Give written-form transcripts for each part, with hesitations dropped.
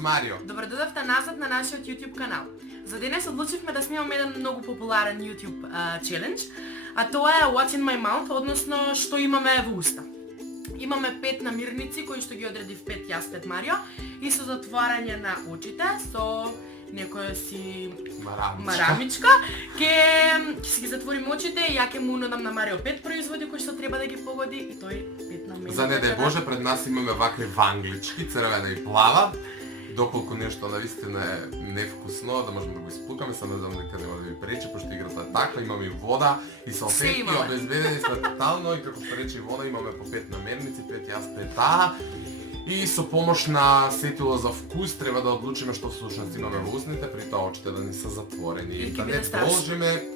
Марио. Добре дојдовте назад на нашиот YouTube канал. За денес одлучивме да снимаме еден многу популарен YouTube челендж, а тоа е What's in my mouth, односно што имаме во уста. Имаме 5 намирници кои што ги одредив 5 јас, 5 Марио, и со затварање на очите, со некоја си марамичка, ќе си ги затворим очите и ја ќе му нудам на Марио 5 производи кои што треба да ги погоди и тој 5 намирници. За не дај Боже, пред нас имаме вакви ванглички, црвена и плава. Доколку нешто навистина е невкусно, да можеме да го испукаме, се надевам дека нема да ви пречи, пошто играта е таква, имаме и вода и салфетки, обезбедени сме тотално и како пречи вода имаме по 5 намерници, 5 јас, 5 таа. И со помош на сетило за вкус треба да одлучиме што всушност имаме во устните, при тоа очите да ни се затворени и да не должиме.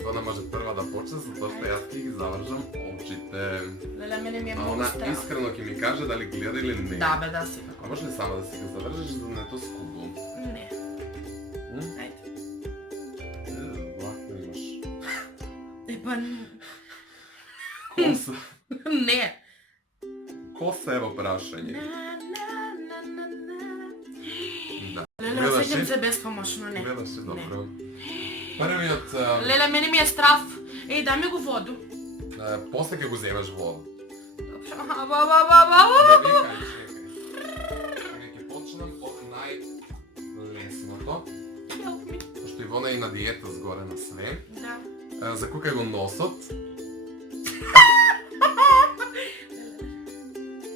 Ивана може прва да почне, затоа што јас ќе ги завршам очите. Леле, мене ми е А многу она страшно. искрено ќе ми каже дали гледа или не. Да, бе, да, сега. А може ли само да си ги завршиш за да не то скубо? Не. Ајде. Лако имаш. Епа... Коса. Не. Коса е во прашање. Да. Леле, Гледаш осеќам ли? се безпомошно, не. Гледаш ли добро? Првиот... Леле, мене ми е страв. Еј, дај ми го воду. После ќе го земеш вода. Не викај, чекај. Ќе почнам од најлесното. Help me. Пошто Ивона е на диета згоре на све. Да. Закукај го носот.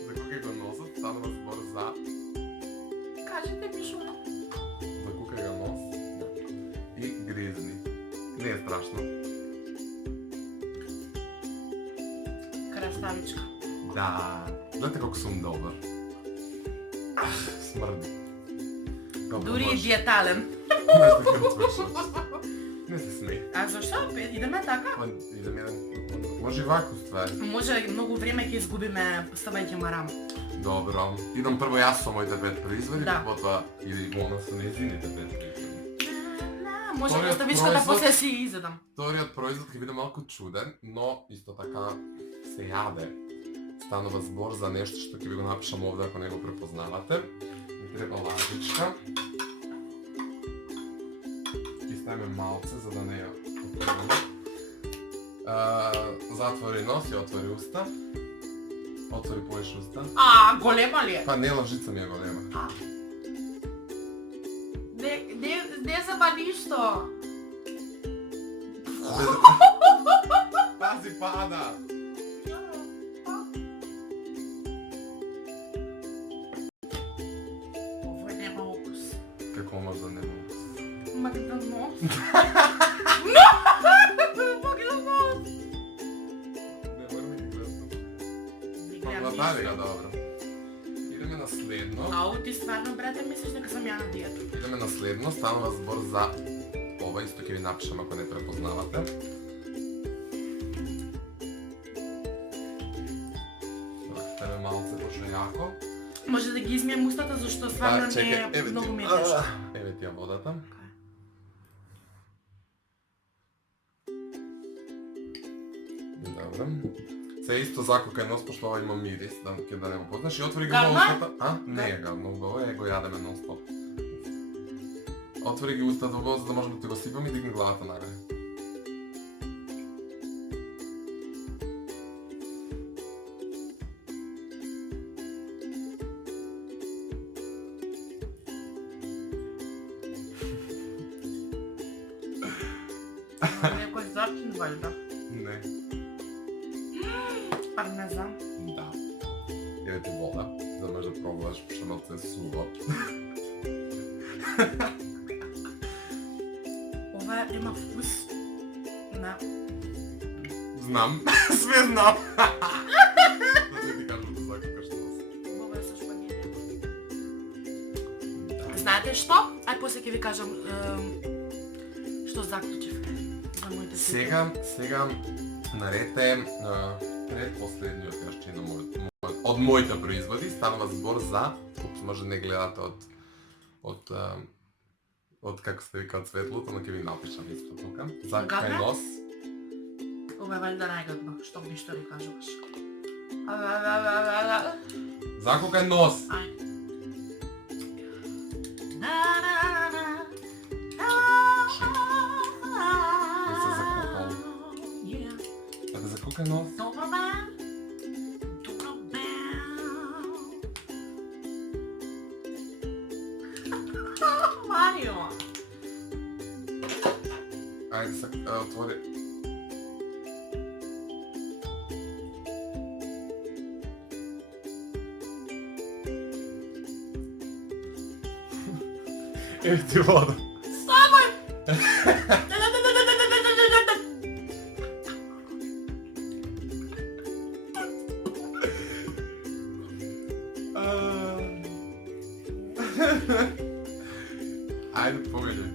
Закукај го носот, станува збор за... Кажете ми шо. Закукај го нос. И гризни. Не е страшно. Краставичка. Да. Гледате колку сум добар. Смрди. Дури и диетален. Не се смей. А зашто? Идеме така? Идем еден... Може и вако ствари. Може многу време ќе изгубиме ставајќи марам. Добро. Идам прво јас со моите 5 производи, Да. потоа или Ивона со нејзините 5 производи. Може Вториот краставичката производ- после си изедам. Вториот производ ќе биде малку чуден, но исто така се јаде. Станува збор за нешто што ќе ви го напишам овде ако не го препознавате. Ми треба лажичка. И ставиме малце за да не ја отвориме. Затвори нос и отвори уста. Отвори повеќе уста. А, голема ли е? Па не, лажица ми е голема. Не заба ништо. Пази, пада! Овој нема окус. Како може да нема укус? Макдонос. Макдонос. Не морам да ги гледам. Не гледам Погладави ништо. го, добро. Идеме на следно. Ау, ти стварно, брате, мислиш дека сам ја на диета? Идеме на следно. Станува збор за ова, исто ќе ви напишам ако не препознавате. Тебе малце пошто јако. Може да ги измием устата, зашто стварно не е многу ми е тешко. Еве ти ја водата. Добро. Се исто закукај нос, пошто ова има мирис, да ќе да не го познаш. И отвори го Гадно е? устата. А? Не е гадно, убаво е, го јадеме нон стоп. Отвори ги устата убаво, за да можем да те го сипам и дигни главата нагоре. Некој зачин, валјда. Не. Па не знам. Да. Еве ти вода, за да можеш да пробуваш, пошто малце е суво. Ова има вкус на... Знам. Све знам. Да се ти кажам да закукаш нос. Ова е со шпагети. Знаете што? Ај после ќе ви кажам што заклучив за моите Сега наред е предпоследниот јас на од моите производи, станува збор за, може не гледате од како се вика од светлото, но ќе ви напишам исто тука. Закукај Гадно? нос. Ова е валјда најгадно, што ми што ви кажуваш. Закукај нос. Ај. Закукай нос. Добро бе. Добро бе. Марио. Ajde sad, otvori. Evo ti voda. Слабой. Ajde, pogledaj.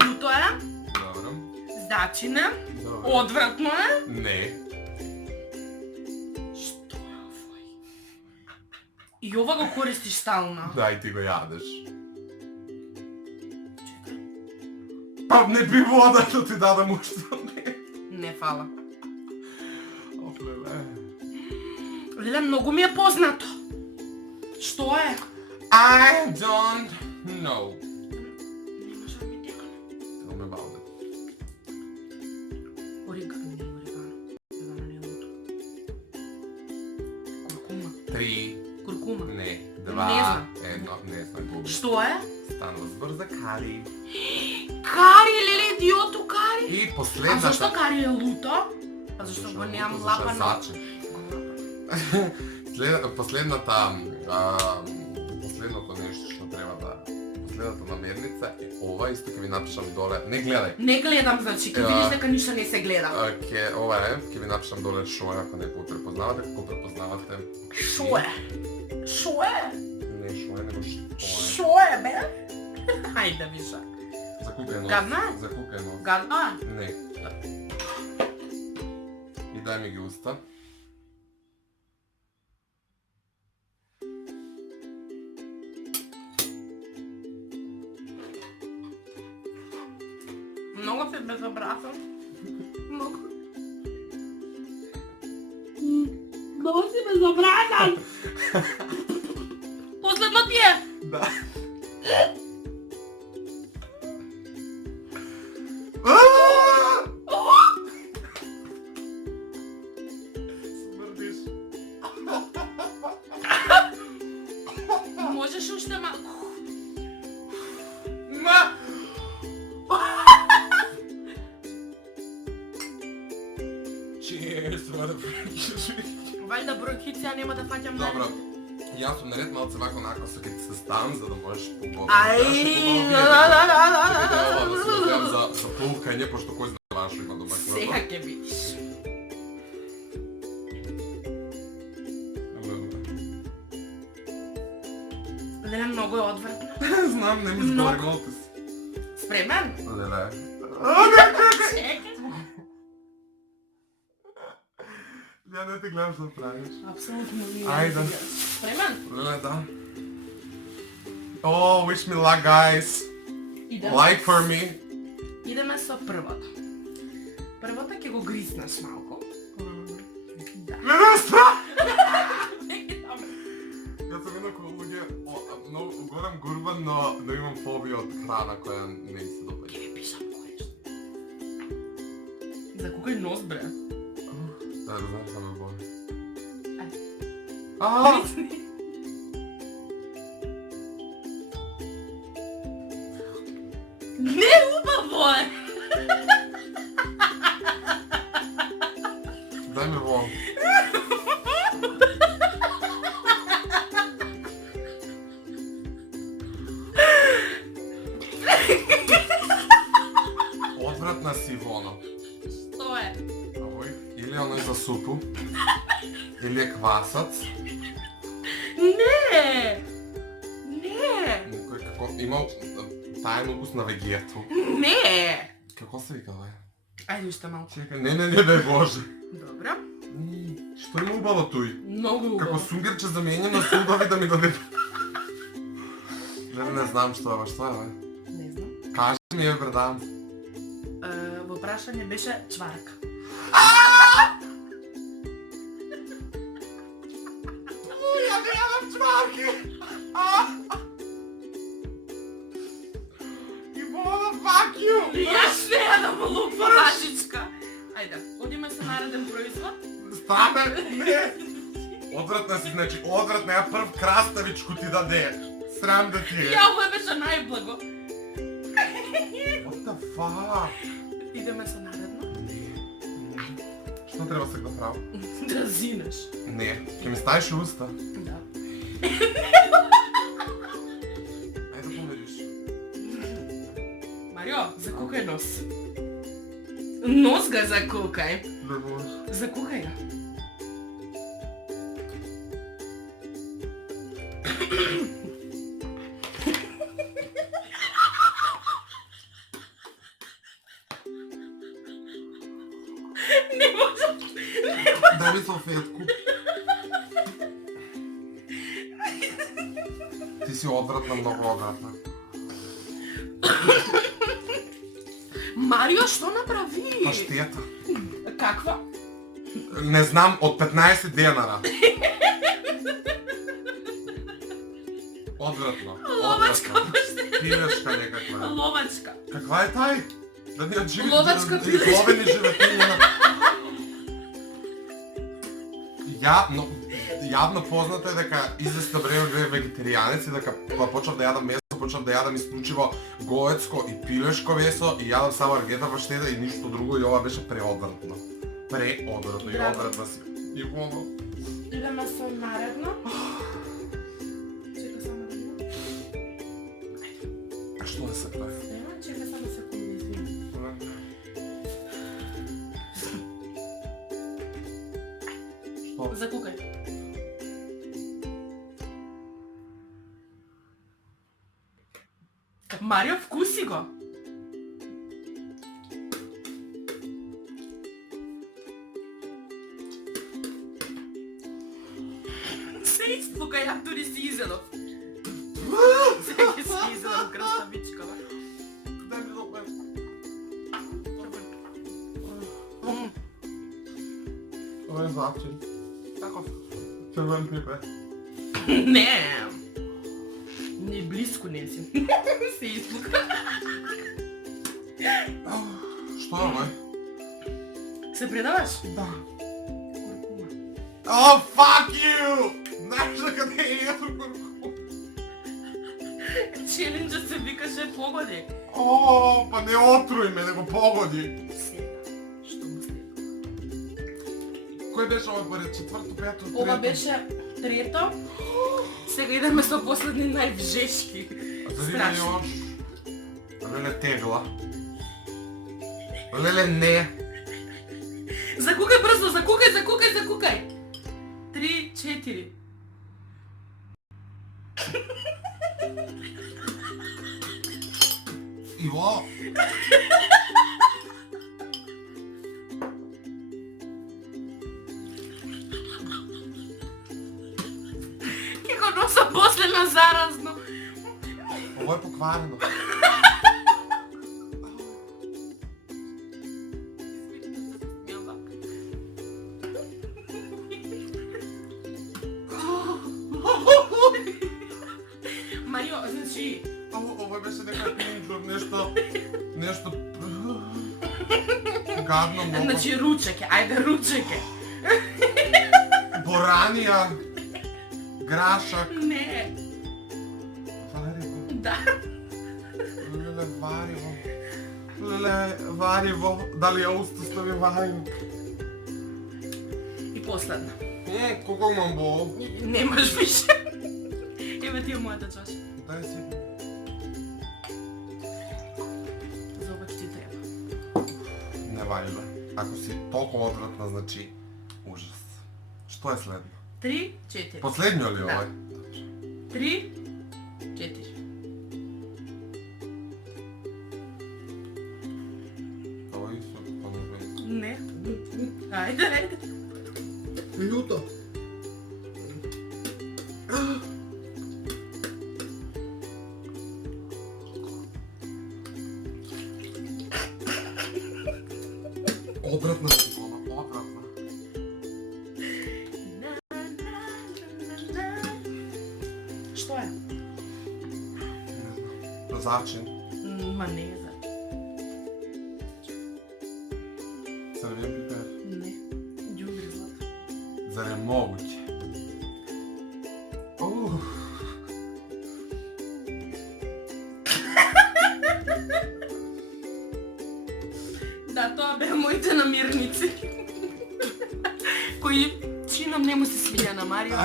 Луто е. Dobro. Зачине. Dobro. Одвратно е. Ne. Што е овој? И ова го користиш стално. Daj ti go jadeš. Чекај. Pa ne bi voda da ti dada mušto. Ne. Не фала. Офлеле. Леле, многу ми е познато. Што е? I don't know. Не може да ми текне. Tell me about it. Орегано, не орегано. Орегано не е луто. Куркума. 3, Куркума. ne, Не 2, знам. 1, ne znam, gubi. Што е? Станува збрза кари. Кари, леле, идиото, кари. И А последната... зашто кари е луто? А зашто го немам лапано? Последната... Последното нешто што треба да... Последната намерница е ова, исто ќе ви напишам доле. Не гледај. Не гледам, значи, ќе видиш дека ништо не се гледа. Ова е, ќе ви напишам доле шо е, ако не го препознавате, како препознавате. Шо е? Шо е? Не шо е, него што е. Шо е, бе? Ајде, виша. Закукај нос. Гадна е? Закукај нос. Гадно е? Не. И дај ми ги уста. Много се безобразен. Много. Много си безобразен! Последно ти е! Да. Смрдиш. Можеш уште малку. Ма! Cheers, motherfucker. Вајда бронхиција нема да фаќам на... Добро. Јас сум наред малце вако нако со ќе се ставам за да можеш пободно. Ај, Да се возам за пулкање, пошто кој знае вашо има дома клопа. сега ќе видиш. Леле, многу е одвратно. Знам, не ми Много. збори голте си. Спремен? Леле. Чекай. Ја не те гледам што правиш. Апсолутно не. Ајде. Спремен? Леле, да. Oh, wish me luck, guys. Идеме. Like for me. Идеме со првото. Првото ќе го гризнеш малку. Да. Леле, страх! Не ги даме. Јас сум инаку луѓе, многу горам гурбан, но имам фобија од храна која не ми се допаѓа. Ќе ви пишам кој. Закукај нос, бре. Да, да знаеш да ме боли. Ајде. Ааа! Не убаво е. Дај ми во. Одвратна си воно. Што е? Овој, или оној за супу, или е квасац. Не! Не! Кој како имал тајен укус на вегету. Не! Како се вика, бе? Ајде уште малку. Чекај, не, бе, боже. Добро. Што има убаво туј? Многу Како убаво. сунгерче заменим на судови да ми даде. Не знам што е, што е, бе? Не знам. Кажи ми, бе, предам. Во прашање беше чварка. Ја не јадам чварки! И вода, fuck you! Јас не јадам лук во лажичка. Ајде, одиме со нареден производ. Стане, не! Одвратна си, значи, одвратна, ја прв краставичку ти даде. Срам да ти е. Ја, ова беше најблаго. What the fuck? Идеме со наредно. Што треба сега да правам? Да зинеш. Не, ќе ми ставиш у уста. Да. Ајде да помериш. Марио, закукај нос. Нос га закукај. Да може. Закукај га. Не можам. Дай ми салфетку. Ти си одвратна, многу одвратна. Марио, што направи? Паштета. Каква? Не знам, од 15 денара. Одвратно. Ловачка паштета. Пилешка некаква. Ловачка. Каква е тај? Да не од Ловачка пилешка. изловени животинија. Јавно познато е дека известно време бев вегетаријанец и дека почнав да јадам месо, почнав да јадам исклучиво гоецко и пилешко месо и јадам само аргета паштета и ништо друго и ова беше преодвратно. Преодвратно и Браво. одвратна си. И воно. Идеме со наредно. Чека само да видам. Што да се прави? Нема, чека само секунда, извини. Што? Закукај. Марио, вкуси го. Се испука, ја дури си изедов. Сега ќе си изедам краставичкова. Дај ми да опет. Ова е зачин. Таков. Црвен пипе. Не. Не близко не си. Се испука. Што е овој? Се предаваш? Да. Куркума. Oh, fuck you! Знаеш дека не е ето куркума. Челенджът се викаше погоди. О, па не отруј ме, да го погоди. Сега, што му следва? Кој беше ова поред? Четврто, пето, трето? Ова беше трето. Сега идеме со последни највжешки. За видење Страшно. još. Леле тегла. Леле не. Закукај брзо, закукај. 3, 4. Иво. Ке го носа после на заразно. Ово е покварено. Марио, значи, Ово беше нека пинджур, нешто гадно многу. значи ручеке, ајде ручеке. Боранија. Грашак. Не, Вариво. да. Леле вариво. Леле вариво. Дали ја уста стави вариво? И последна. Колко имам бол? Немаш више. Еве ти е мојата чаша. Дај си. За ова ќе ти треба. Не вали бе. Ако си толкова одвратна, значи ужас. Што е следно? 3, 4. Последниот ли Да. овој? 3, 4. Овој се понеже. Не. Ајде. Лјуто. Одвратна си, ова, одвратна. Што е? Не знам. Зачин. Ма не е за. Црвен Moguće. Да, тоа беа моите намирници. Кои чином не му се свиѓа на Марио.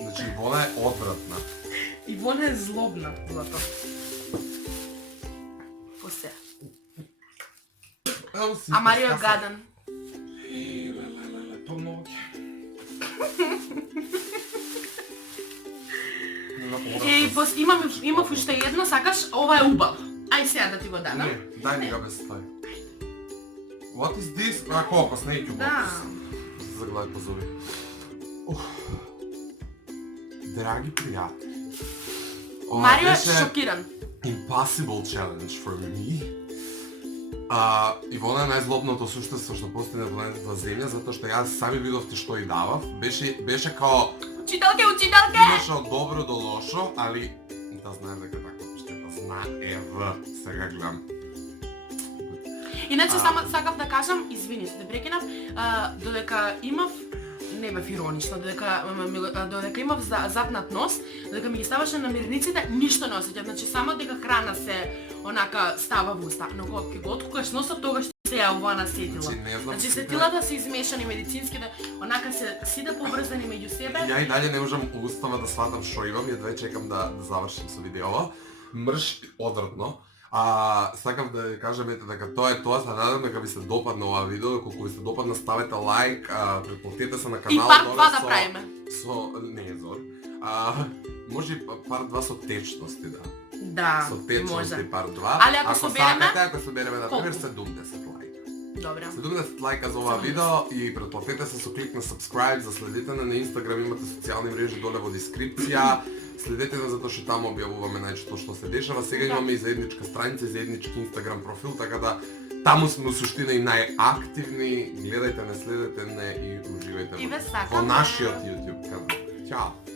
Значи, Ивона е одвратна. Ивона е злобна, злато. Посе. А Марио е гаден. По ноги. Имав уште едно, сакаш? Ова е убав. Ај сега да ти го дадам. Не, дај ми го без тој. What is this? Колко снејќу го. Да. Загледај позови. Драги пријатели. Марио е шокиран. Impossible challenge for me. Ивона е најзлобното суштество што постои на планетата Земја, затоа што јас сами видовте што и давав. Беше као Учителке! имаше од добро до лошо, али да знаем дека така пиштета знаев. Сега гледам. Иначе само сакав да кажам, извини се да прекинав, додека имав не бев иронично, додека имав запнат нос, додека ми ги ставаше намирниците, ништо не осеќав, значи само дека храна се онака става во уста, но кога ќе го откукаш носот, тогаш се ја Ивана сетила. Значи сетилата се измешани медицинските, онака се сите поврзани меѓу себе. Ја и дале не можам устава да сватам што имам, едва чекам да завршим со видеово. Мрш одвратно. Сакам да ви кажам дека тоа е тоа, се надам дека ви се допадна ова видео, колку ви се допадна ставете лайк, претплатете се на каналот. И парт 2 да правиме. Не зор. Може и парт 2 со течности, да. Да, со течности може. парт 2. Али ако собереме, ако собереме на пример 70 лайка. Добре. 70 лайка за ова видео и претплатете се со клик на subscribe, заследете на Instagram, имате социјални мрежи доле во дескрипција. Следете на затоа што таму објавуваме најчесто што се дешава. Сега имаме и заедничка страница, и заеднички Instagram профил, така да таму сме во суштина и најактивни. Гледајте не, следете не и уживајте И ве во сакаме. нашиот YouTube канал. Ćao!